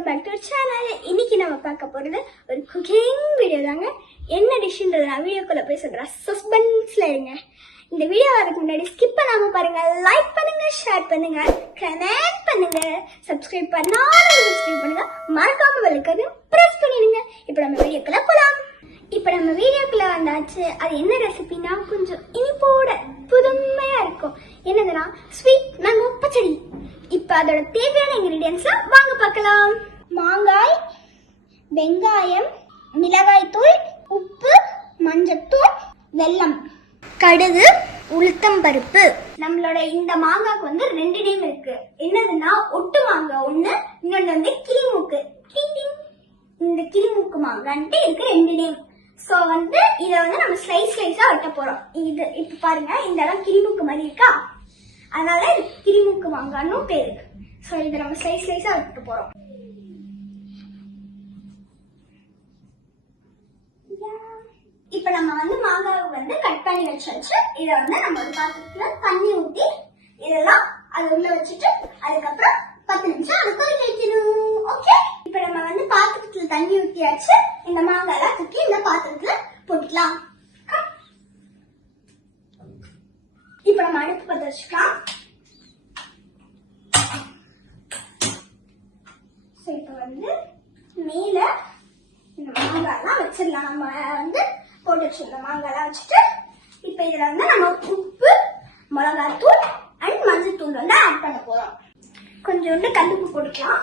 Welcome back to channel. இன்னைக்கு நம்ம பார்க்க போறது ஒரு குக்கிங் வீடியோ தாங்க. என்ன டிஷ்ன்றது நான் வீடியோக்குள்ள போய் சொல்றேன், சஸ்பென்ஸ்ல இருங்க. இந்த வீடியோ வரதுக்கு முன்னாடி ஸ்கிப் பண்ணாம பாருங்க, லைக் பண்ணுங்க, ஷேர் பண்ணுங்க, கமெண்ட் பண்ணுங்க, சப்ஸ்கிரைப் பண்ணாலும் சப்ஸ்கிரைப் பண்ணுங்க, மறக்காம பெல் ஐகானை பிரஸ் பண்ணிடுங்க. இப்போ நம்ம வீடியோக்குள்ள போலாம். இப்போ நம்ம வீடியோக்குள்ள வந்தாச்சு. அது என்ன ரெசிபினா கொஞ்சம் இனிப்போட புதுமையா இருக்கும். என்னதுன்னா ஸ்வீட் மேங்கோ பச்சடி. இப்போ அதோட தேவையான இன்கிரீடியன்ட்ஸ்லாம் வாங்க பார்க்கலாம். மாங்காய், வெங்காயம், மிளகாய் தூள், உப்பு, மஞ்சத்தூள், வெல்லம், கடுகு, உளுத்தம் பருப்பு. நம்மளோட இந்த மாங்காய்க்கு வந்து 2 நேம் இருக்கு. என்னதுன்னா ஒட்டு மாங்காய் ஒண்ணு, இன்னொன்று வந்து கிளிமூக்கு. இந்த கிளிமூக்கு மாங்கான்ட்டு இருக்கு 2 நேம். சோ வந்து இத வந்து நம்ம ஸ்லைஸ் ஸ்லைஸா வெட்ட போறோம். இது இப்ப பாருங்க, இந்த இடம் கிளிமூக்கு மாதிரி இருக்கா, அதனால இது கிளிமூக்கு மாங்கான்னு பேரு. சோ இதை நம்ம ஸ்லைஸ் ஸ்லைஸா வெட்ட போறோம். இப்ப நம்ம வந்து மாங்காவை வந்து கட் பண்ணி வச்சாச்சு. இத வந்து நம்ம ஒரு பாத்திரத்துல தண்ணி ஊத்தி இதெல்லாம் அது உள்ள வச்சுட்டு அதுக்கப்புறம் 10 நிமிஷம் அது கொதிக்க வைக்கணும். ஓகே, இப்ப நம்ம வந்து பாத்திரத்துல தண்ணி ஊத்தியாச்சு. இந்த மாங்காய் தூக்கி இந்த பாத்திரத்துல போட்டுக்கலாம். இப்ப நம்ம அடுப்பு பத்த வச்சுக்கலாம். இப்ப வந்து மேல இந்த மாங்காய்லாம் வச்சிடலாம். நம்ம வந்து போட்டு வச்சிருந்த மாங்காய்லாம் வச்சுட்டு இப்ப இதுல வந்து நம்ம உப்பு, மிளகாத்தூள் அண்ட் மஞ்சள் தூள் வந்து ஆட் பண்ண போறோம். கொஞ்சோண்டு கல்லுப்பு போட்டுக்கலாம்.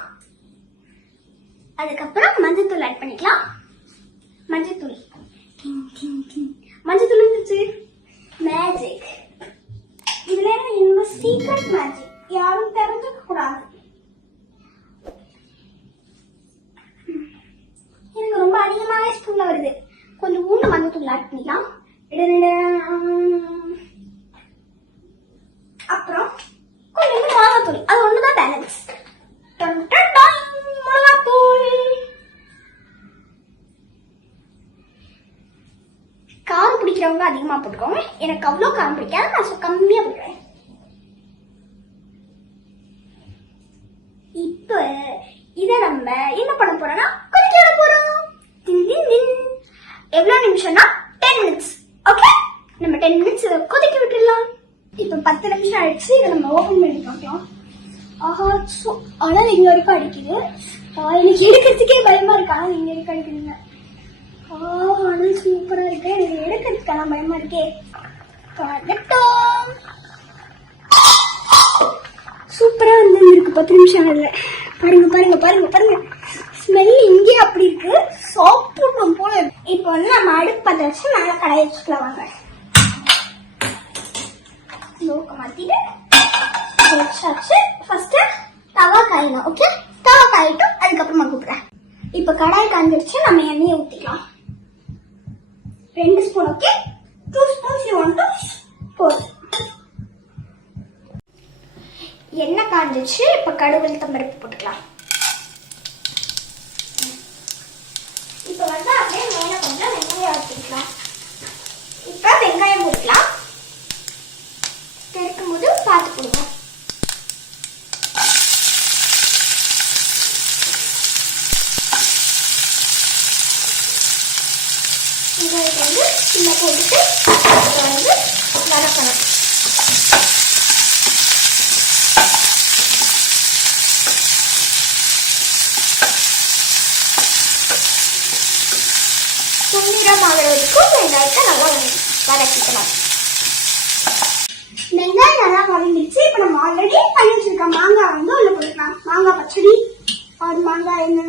அதுக்கப்புறம் மஞ்சள் தூள் ஆட் பண்ணிக்கலாம். மஞ்சள் தூள் இருந்துச்சு. மேஜிக், இதுல இந்த சீக்ரெட் மேஜிக் யாரும் தெரிஞ்சுக்க கூடாது. எனக்கு ரொம்ப அதிகமாவே ஸ்பூன்ல வருது. கொஞ்சம் ஊண்டு மஞ்சள் தூள் ஆட் பண்ணிக்கலாம். அப்புறம் கொஞ்சம் மிளகாத்தூள், அது ஒண்ணுதான் பேலன்ஸ். மிளகாத்தூள் காரம் பிடிக்கிறவங்க அதிகமா போட்டுக்கோங்க. எனக்கு அவ்வளவு காரம் பிடிக்காது, நான் கம்மியா போட்டுக்கிறேன். இப்ப இத நம்ம என்ன பண்ண போறோம்னா கொதிக்க விட போறோம். எவ்வளவு நிமிஷம்னா 10 மினிட்ஸ். ஓகே, நம்ம 10 மினிட்ஸ் கொதிக்க விட்டுடலாம். இப்ப 10 நிமிஷம் ஆயிடுச்சு. இதை நம்ம ஓபன் பண்ணி பார்க்கலாம். ஆஹா, அனல் இங்க வரைக்கும் அடிக்குது. எனக்கு எடுக்கிறதுக்கே பயமா இருக்கு. ஆனால் இங்க வரைக்கும் அடிக்குதுங்க. அனல் சூப்பரா இருக்கு. எனக்கு எடுக்கிறதுக்கான பயமா இருக்கே. சூப்பரா வந்து இருக்கு 10 நிமிஷம் ஆகல. பாருங்க பாருங்க பாருங்க பாருங்க, ஸ்மெல் இங்கே அப்படி இருக்கு, சாப்பிடணும் போல. இப்ப வந்து நம்ம அடுப்பு பத்த வச்சு மேல கடாய் வச்சுக்கலாம். வாங்க லோக்க மாத்திட்டு வச்சாச்சு. ஃபர்ஸ்ட் தவா காயணும். ஓகே, தவா காயிட்டும், அதுக்கப்புறமா கூப்பிடுறேன். இப்ப கடாய் காஞ்சிருச்சு. நம்ம எண்ணெயை ஊத்திக்கலாம். 2 spoon. Okay, 2 spoons you want to pour. எண்ணெய் காஞ்சிச்சு. இப்ப கடுகு, உளுத்தம் பருப்பு போட்டுக்கலாம். இப்ப வந்து அப்படியே மேல கொஞ்சம் வெங்காயம் ஊற்றிக்கலாம். இப்ப வெங்காயம் போட்டுக்கலாம். இருக்கும்போது பார்த்து போடுங்க. வெங்காயத்தை வந்து சின்ன போட்டுட்டு வந்து வதக்கணும். பொன்னிறமாகிறதுக்கும் வெங்காயத்தை நல்லா வதக்கிக்கலாம். வெங்காயம் நல்லா வதங்கிடுச்சு. இப்ப நம்ம ஆல்ரெடி பண்ணி வச்சிருக்க மாங்காய் வந்து உள்ள போட்டுக்கலாம். மாங்காய் பச்சடி ஒரு மாங்காய் என்ன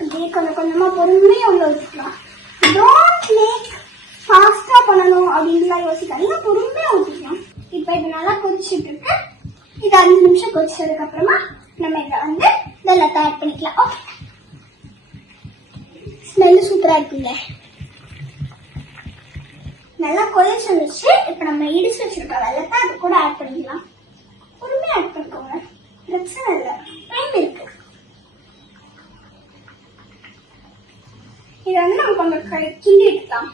அப்படியே கொஞ்சம் கொஞ்சமா பொறுமையா உள்ள ஊற்றிக்கலாம். டோன்ட் மேக் ஃபாஸ்டா பண்ணணும் அப்படின்னு யோசிக்காதீங்க, பொறுமையா ஊற்றிக்கலாம். இப்ப இது நல்லா கொதிச்சுட்டு இருக்கு. இது 5 நிமிஷம் கொதிச்சதுக்கு அப்புறமா நம்ம இதை வந்து வெள்ளத்தை ஆட் பண்ணிக்கலாம். ஓகே, ஸ்மெல் சூப்பரா இருக்குங்க. நல்லா கொதிச்சு வந்துச்சு. இப்ப நம்ம இடிச்சு வச்சிருக்க வெள்ளத்தை அது கூட ஆட் பண்ணிக்கலாம். பொறுமையா ஆட் பண்ணிக்கோங்க, பிரச்சனை இல்லை, டைம் இருக்கு. இதை வந்து நம்ம கொஞ்சம் கிண்டி எடுக்கலாம்.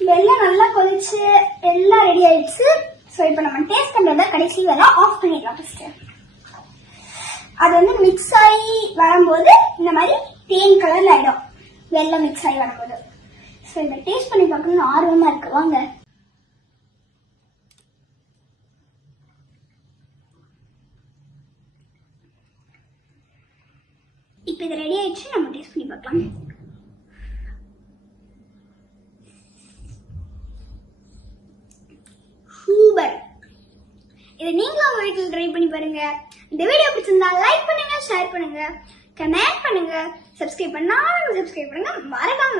வெள்ளம் நல்லா கொதிச்சு எல்லாம் ரெடி ஆயிடுச்சு. ஸோ இப்போ நம்ம டேஸ்ட் பண்ணுறத கடைசி வேலை ஆஃப் பண்ணிடலாம் ஃபர்ஸ்ட். அது வந்து மிக்ஸ் ஆகி வரும்போது இந்த மாதிரி தேன் கலர்ல ஆயிடும், வெள்ளம் மிக்ஸ் ஆகி வரும்போது. ஸோ இதை டேஸ்ட் பண்ணி பார்க்கணும்னு ஆர்வமா இருக்கு, வாங்க. இப்போ இது ரெடி ஆயிடுச்சு, நம்ம டேஸ்ட் பண்ணி பார்க்கலாம். சூப்பர். இதை நீங்களும் உங்க வீட்டில் ட்ரை பண்ணி பாருங்க. இந்த வீடியோ பிடிச்சிருந்தா லைக் பண்ணுங்க, ஷேர் பண்ணுங்க, கமெண்ட் பண்ணுங்க, சப்ஸ்கிரைப் பண்ணாலும் சப்ஸ்கிரைப் பண்ணுங்க, மறக்காம